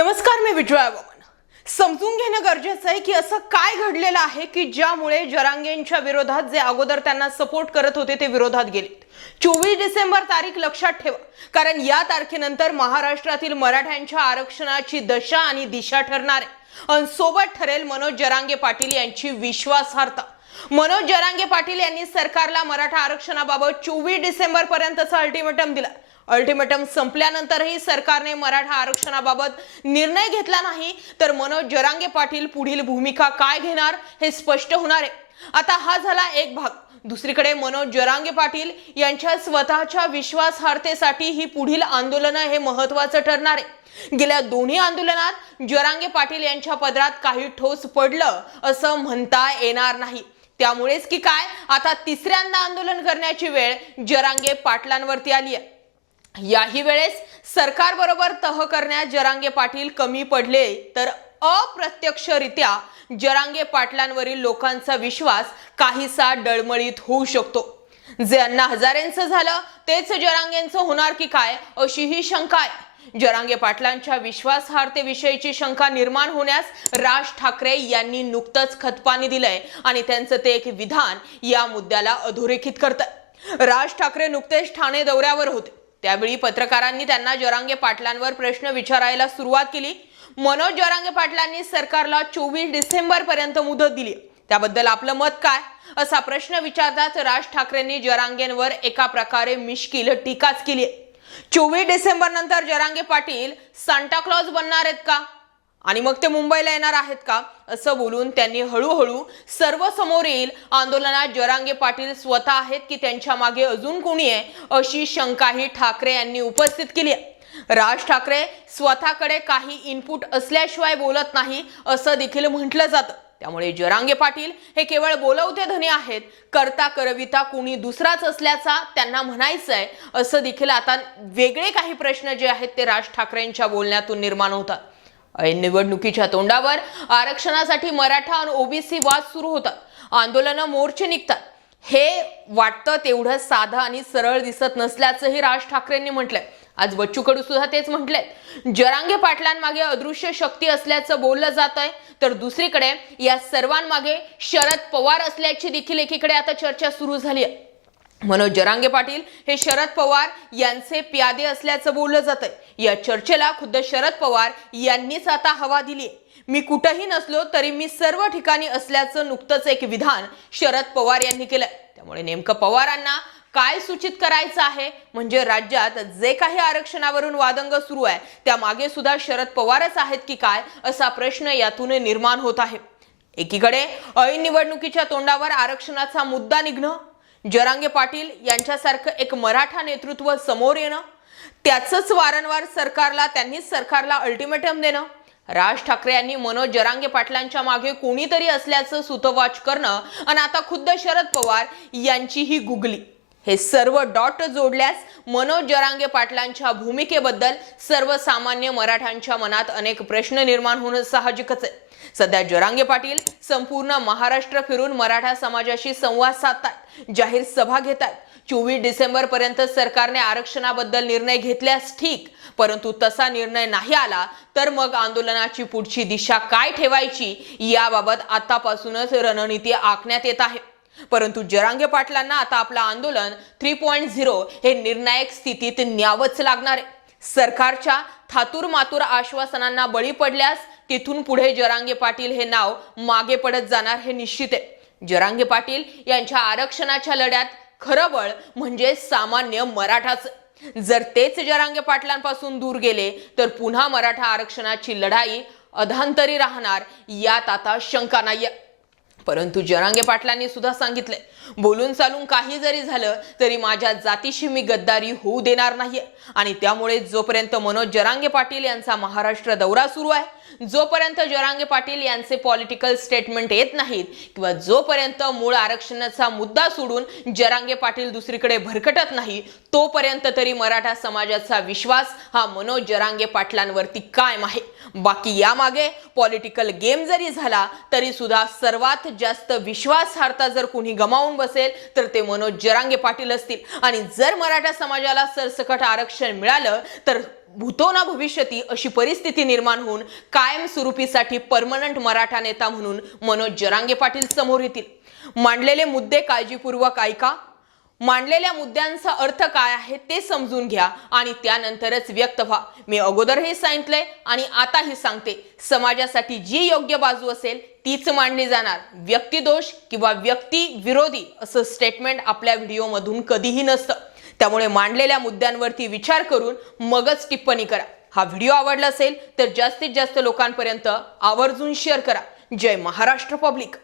नमस्कार, मी विजया वामन। समजून घेणं गरजेचं आहे की असं काय घडलेलं आहे की ज्यामुळे जरांगेंच्या विरोधात जे अगोदर त्यांना सपोर्ट करत होते ते विरोधात गेलेत। 24 डिसेंबर तारीख लक्षात ठेवा, कारण या तारखेनंतर महाराष्ट्रातील मराठ्यांच्या आरक्षणाची दशा आणि दिशा ठरणार आहे। आणि सोबत ठरेल मनोज जरांगे पाटील यांची विश्वासार्हता। मनोज जरांगे पाटील यांनी सरकारला मराठा आरक्षणाबाबत 24 डिसेंबर पर्यंतचा अल्टिमेटम दिला। अल्टिमेटम संपल्यानंतरही सरकारने मराठा आरक्षणाबाबत निर्णय घेतला नाही तर मनोज जरांगे पाटील पुढील भूमिका काय घेणार हे स्पष्ट होणार आहे। आता हा झाला एक भाग। दुसरीकडे मनोज जरांगे पाटील यांच्या स्वतःच्या विश्वासार्हतेसाठी ही पुढील आंदोलन हे महत्त्वाचं ठरणार आहे। गेल्या दोन्ही आंदोलनात जरांगे पाटील यांच्या पदरात काही ठोस पडलं असं म्हणता येणार नाही। त्यामुळेच की काय आता तिसऱ्यांदा आंदोलन करण्याची वेळ जरांगे पाटलांवरती आली आहे। याही वेळेस सरकार बरोबर तह करण्यात जरांगे पाटील कमी पडले तर अप्रत्यक्षरित्या जरांगे पाटलांवरील लोकांचा विश्वास काहीसा डळमळीत होऊ शकतो। जे अण्णा हजारेंचं झालं तेच जरांगेंचं होणार की काय अशी ही शंका आहे। जरांगे पाटलांच्या विश्वासार्हतेविषयीची शंका निर्माण होण्यास राज ठाकरे यांनी नुकतंच खतपाणी दिलंय आणि त्यांचं ते एक विधान या मुद्द्याला अधोरेखित करतंय। राज ठाकरे नुकतेच ठाणे दौऱ्यावर होते। त्यावेळी पत्रकारांनी त्यांना जरांगे पाटलांवर प्रश्न विचारायला सुरुवात केली। मनोज जरांगे पाटलांनी सरकारला 24 डिसेंबर पर्यंत मुदत दिली, त्याबद्दल आपलं मत काय असा प्रश्न विचारताच राज ठाकरेंनी जरांगेंवर एका प्रकारे मिश्किल टीकाच केली। 24 डिसेंबर नंतर जरांगे पाटील सांता क्लॉज बनणार आहेत का आणि मग ते मुंबईला येणार आहेत का असं बोलून त्यांनी हळूहळू सर्व समोर येईल आंदोलनात जरांगे पाटील स्वतः आहेत की त्यांच्या मागे अजून कोणी आहे अशी शंकाही ठाकरे यांनी उपस्थित केली आहे। राज ठाकरे स्वतःकडे काही इनपुट असल्याशिवाय बोलत नाही असं देखील म्हटलं जातं। त्यामुळे जरांगे पाटील हे केवळ बोलवते धनी आहेत, करता करविता कोणी दुसराच असल्याचा त्यांना म्हणायचं आहे असं देखील आता वेगळे काही प्रश्न जे आहेत ते राज ठाकरेंच्या बोलण्यातून निर्माण होतात। निवडणुकीच्या तोंडावर आरक्षणासाठी मराठा आणि ओबीसी वाद सुरू होतात, आंदोलन मोर्चे निघतात। हे वाटतं तेवढं साधं आणि सरळ दिसत नसल्याचंही राज ठाकरेंनी म्हटलंय। आज बच्चू कडू सुद्धा तेच म्हटलंय। जरांगे पाटलांमागे अदृश्य शक्ती असल्याचं बोललं जातंय तर दुसरीकडे या सर्वांमागे शरद पवार असल्याची देखील एकीकडे आता चर्चा सुरू झाली आहे। मनोज जरांगे पाटील हे शरद पवार यांचे प्यादे असल्याचं बोललं जातंय। या चर्चेला खुद्द शरद पवार यांनीच आता हवा दिली। मी कुठेही नसलो तरी मी सर्व ठिकाणी असल्याचं नुकतंच एक विधान शरद पवार यांनी केलंय। त्यामुळे नेमकं पवारांना काय सूचित करायचं आहे म्हणजे राज्यात जे काही आरक्षणावरून वादंग सुरू आहे त्यामागे सुद्धा शरद पवारच आहेत की काय असा प्रश्न यातून निर्माण होत आहे। एकीकडे ऐन निवडणुकीच्या तोंडावर आरक्षणाचा मुद्दा निघणं, जरांगे पाटील यांच्यासारखं एक मराठा नेतृत्व समोर येणं, त्याचंच वारंवार त्यांनीच सरकारला अल्टिमेटम देणं, राज ठाकरे यांनी मनोज जरांगे पाटलांच्या मागे कोणीतरी असल्याचं सुतवाच करणं आणि आता खुद्द शरद पवार यांची ही गुगली, हे सर्व डॉट जोडल्यास मनोज जरांगे पाटलांच्या भूमिकेबद्दल सर्वसामान्य मराठ्यांच्या मनात अनेक प्रश्न निर्माण होणं साहजिकच आहे। सध्या जरांगे पाटील संपूर्ण महाराष्ट्र फिरून मराठा समाजाशी संवाद साधतात, जाहीर सभा घेतात। 24 डिसेंबर पर्यंत सरकारने आरक्षणाबद्दल निर्णय घेतल्यास ठीक, परंतु तसा निर्णय नाही आला तर मग आंदोलनाची पुढची दिशा काय ठेवायची याबाबत आतापासूनच रणनीती आखण्यात येत आहे। परंतु जरांगे पाटलांना आता आपलं आंदोलन 3.0 हे निर्णायक स्थितीत न्यावंच लागणार आहे। सरकारच्या थातूर मातूर आश्वासनांना बळी पडल्यास तिथून पुढे जरांगे पाटील हे नाव मागे पडत जाणार हे निश्चित आहे। जरांगे पाटील यांच्या आरक्षणाच्या लढ्यात खरं बळ म्हणजे सामान्य मराठाच। जर तेच जरांगे पाटलांपासून दूर गेले तर पुन्हा मराठा आरक्षणाची लढाई अधांतरी राहणार यात आता शंका नाहीये। परंतु जरांगे पाटलांनी सुद्धा सांगितले, बोलून चालून काही जरी झालं तरी माझ्या जातीशी मी गद्दारी होऊ देणार नाहीये। आणि त्यामुळे जोपर्यंत मनोज जरांगे पाटील यांचा महाराष्ट्र दौरा सुरू आहे, जोपर्यंत जरांगे पाटील यांचे पॉलिटिकल स्टेटमेंट येत नाहीत किंवा जोपर्यंत मूळ आरक्षणाचा मुद्दा सोडून जरांगे पाटील दुसरीकडे भरकटत नाही, तोपर्यंत तरी मराठा समाजाचा विश्वास हा मनोज जरांगे पाटलांवरती कायम आहे। बाकी यामागे पॉलिटिकल गेम जरी झाला तरी सुद्धा सर्वात जास्त विश्वासार्हता जर कोणी गमावून बसेल तर ते मनोज जरांगे पाटील असतील। आणि जर मराठा समाजाला सरसकट आरक्षण मिळालं तर भूतो ना भविष्यती अशी परिस्थिती निर्माण होऊन कायमस्वरूपीसाठी परमनंट मराठा नेता म्हणून मनोज जरांगे पाटील समोर येतील। मांडलेले मुद्दे काळजीपूर्वक ऐका, मांडलेल्या मुद्द्यांचा अर्थ काय आहे ते समजून घ्या आणि त्यानंतरच व्यक्त व्हा। मी अगोदरही सांगितलंय आणि आताही सांगते, समाजासाठी जी योग्य बाजू असेल तीच मांडली जाणार। व्यक्तिदोष किंवा व्यक्ती विरोधी असं स्टेटमेंट आपल्या व्हिडिओमधून कधीही नसतं। त्यामुळे मांडलेल्या मुद्द्यांवरती विचार करून मगच टिप्पणी करा। हा व्हिडिओ आवडला असेल तर जास्तीत जास्त लोकांपर्यंत आवर्जून शेअर करा। जय महाराष्ट्र पब्लिक।